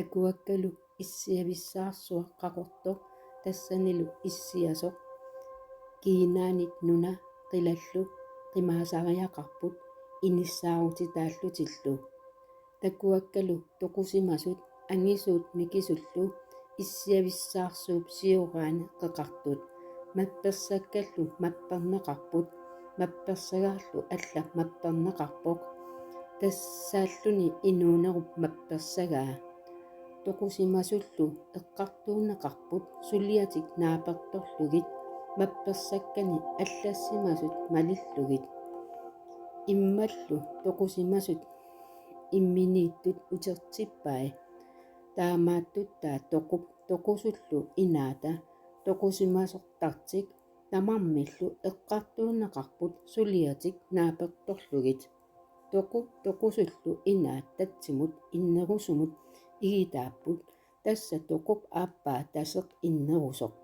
такуаккалу иссиависсаарсуа qaqortoq тассанилу иссиасоq киинаанит нуна qиlallu qimaasariaqarput иниссаарутитааллутиллу такуаккалу тоқусимасут ангисуут микисуллу иссиависсаарсууп сиураани қеқартут мапперсаккаллу маппернеқарпут мапперсагаарлу алла маппернеқарпоқ тассааллуни инуунеруп мапперсагаа тоқусимасуллу эққартуунеқарпут сулиатик нааперторлугит мапперсаккани аллассимасут малиллугит иммаллу тоқусимасут имминииттут утертиппай таамааттуттаа тоқусуллу инаата тоқусимасортартик тамармиллу эққартуунеқарпут сулиатик нааперторлугит тоқусуллу инаат татсимут иннерусумут игитааппут тасса тоқуп ааппаа тасеқ иннерусоқ